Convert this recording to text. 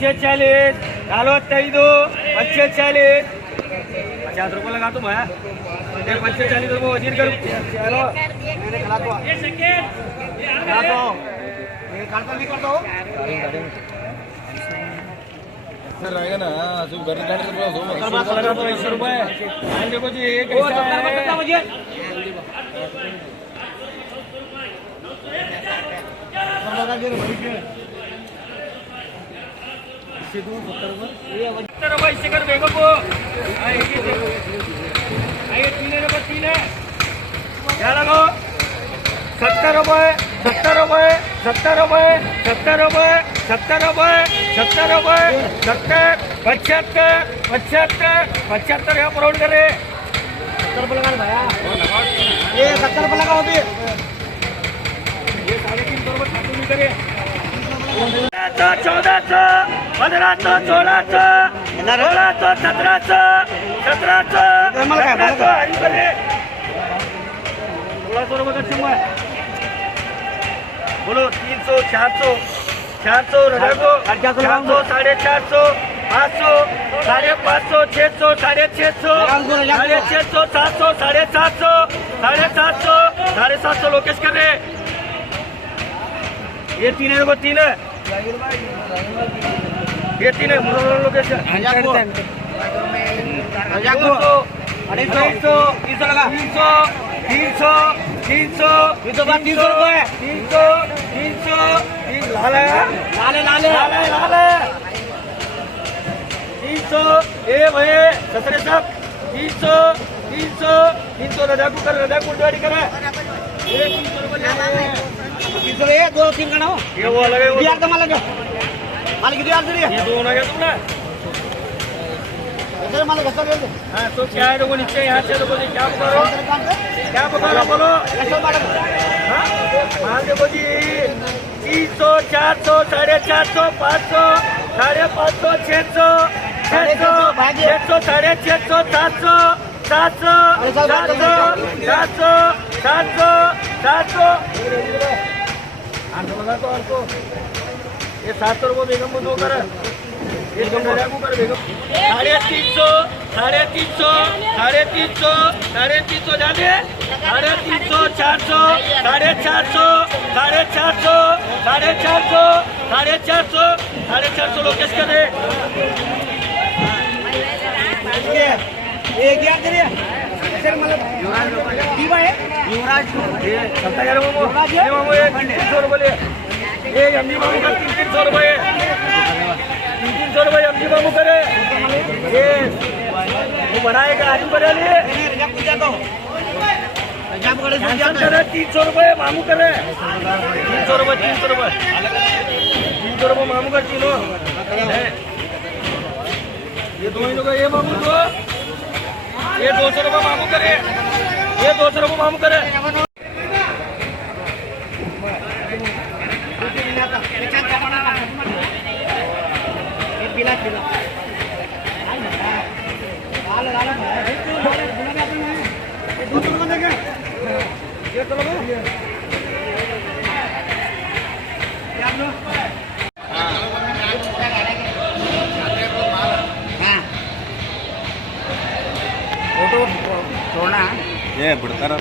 45 45 45 50 रुपये लगा तुम है 45 रुपये वजीर कर चलो सर रहेगा ना जो घर निकालने के बाद लगा तो 100 रुपये देखो जी एक क्या लगो 70 रुपये 70 रुपये 70 रुपये 70 रुपये 70 रुपये 70 रुपये 70 75 75 यहाँ पर करे 70 रुपये लगा भैया ये 70 रुपये लगा अभी ये 350 रुपये खाते नहीं करे 1400 1500 1600 1700 1600 बोलो 300 400 400 रखो 400 450 500 550 600 650 600 700 750 750 लोकेश कर रहे ये 3 है 3 है ये 3 है लोकेश 250 300 लगा 300 300 रुपये 300 लाले 300 ए भाई ससरे साहब 300 रजाकू कर रजाकू गाड़ी करे ये 300 रुपये 300 ये 2-3 गणा हो ये वो अलग है यार तो मालिक कितने यार दे ये दोनों है तुमने इधर मालिक कैसा दे हां तो क्या है देखो नीचे यहां से देखो क्या पकड़ो बोलो कैसे मालिक हां माल देखो जी 300 400 450 500 550 600 600 600 700 700 ये 700 रुपये बेगम को दो कर ये कर बेगम 350 जाने 350 400 450 लोकेश कर दे एक यार करिए सर मतलब युवराज ये 70,000 मामू ये 300 रुपये ये अम्मी मामू का 300 रुपये 300 रुपये अम्मी मामू करे ये वो बनाएगा आजू करे लिए 300 रुपये मामू करे 300 रुपये मामू का किलो ये दो ही लोग ये मामू दो ये 200 रुपये मामू करे ये 200 रुपये मामू करे फोटो छोड़ना ये बढ़ता रहा